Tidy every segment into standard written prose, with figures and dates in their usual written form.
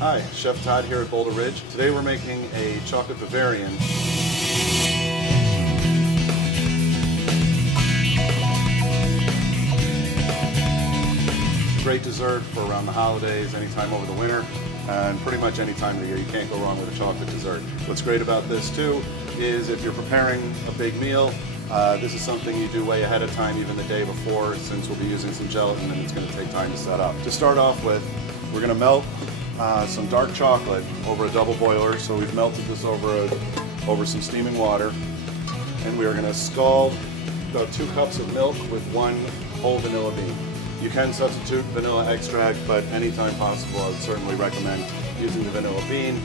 Hi, Chef Todd here at Boulder Ridge. Today we're making a chocolate Bavarian. Great dessert for around the holidays, anytime over the winter, and pretty much any time of the year. You can't go wrong with a chocolate dessert. What's great about this too is if you're preparing a big meal, this is something you do way ahead of time, even the day before, since we'll be using some gelatin and it's going to take time to set up. To start off with, we're going to melt some dark chocolate over a double boiler. So we've melted this over some steaming water, and we are going to scald about 2 cups of milk with 1 whole vanilla bean. You can substitute vanilla extract, but anytime possible, I would certainly recommend using the vanilla bean.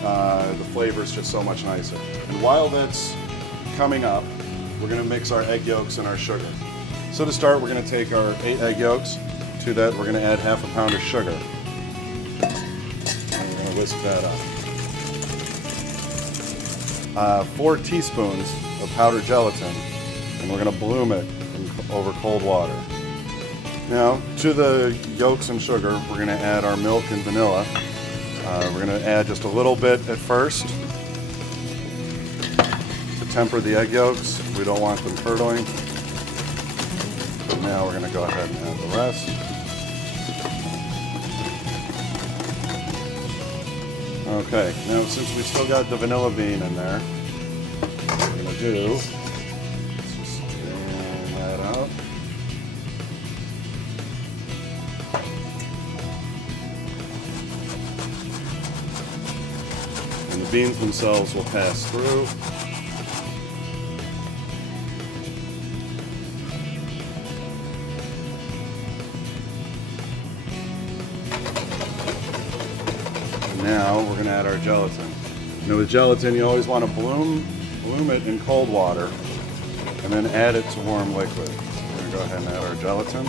The flavor is just so much nicer. And while that's coming up, we're going to mix our egg yolks and our sugar. So to start, we're going to take our 8 egg yolks. To that, we're going to add ½ a pound of sugar. And we're going to whisk that up. 4 teaspoons of powdered gelatin, and we're going to bloom it over cold water. Now, to the yolks and sugar, we're going to add our milk and vanilla. We're going to add just a little bit at first to temper the egg yolks. We don't want them curdling. Now we're going to go ahead and add the rest. Okay, now since we've still got the vanilla bean in there, what we're going to do is just strain that out. And the beans themselves will pass through. Now we're going to add our gelatin. Now with gelatin, you always want to bloom it in cold water and then add it to warm liquid. We're going to go ahead and add our gelatin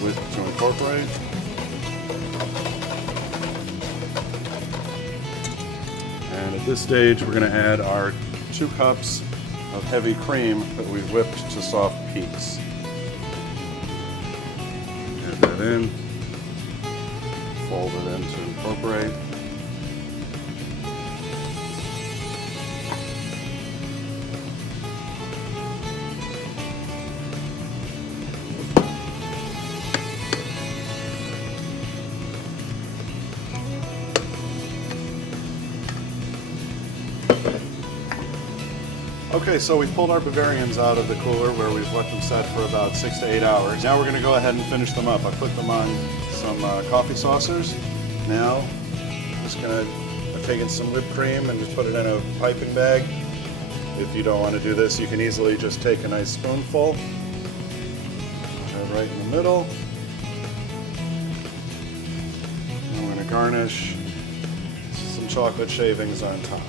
to incorporate. And at this stage, we're going to add our 2 cups of heavy cream that we've whipped to soft peaks. Add that in. Fold it in to incorporate. Okay, so we've pulled our Bavarians out of the cooler where we've let them set for about 6 to 8 hours. Now we're going to go ahead and finish them up. I put them on some coffee saucers. Now, I've taken some whipped cream and just put it in a piping bag. If you don't want to do this, you can easily just take a nice spoonful, put it right in the middle. And we're going to garnish some chocolate shavings on top.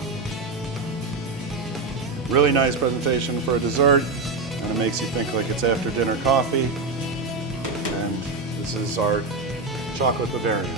Really nice presentation for a dessert, and it makes you think like it's after dinner coffee. And this is our chocolate Bavarian.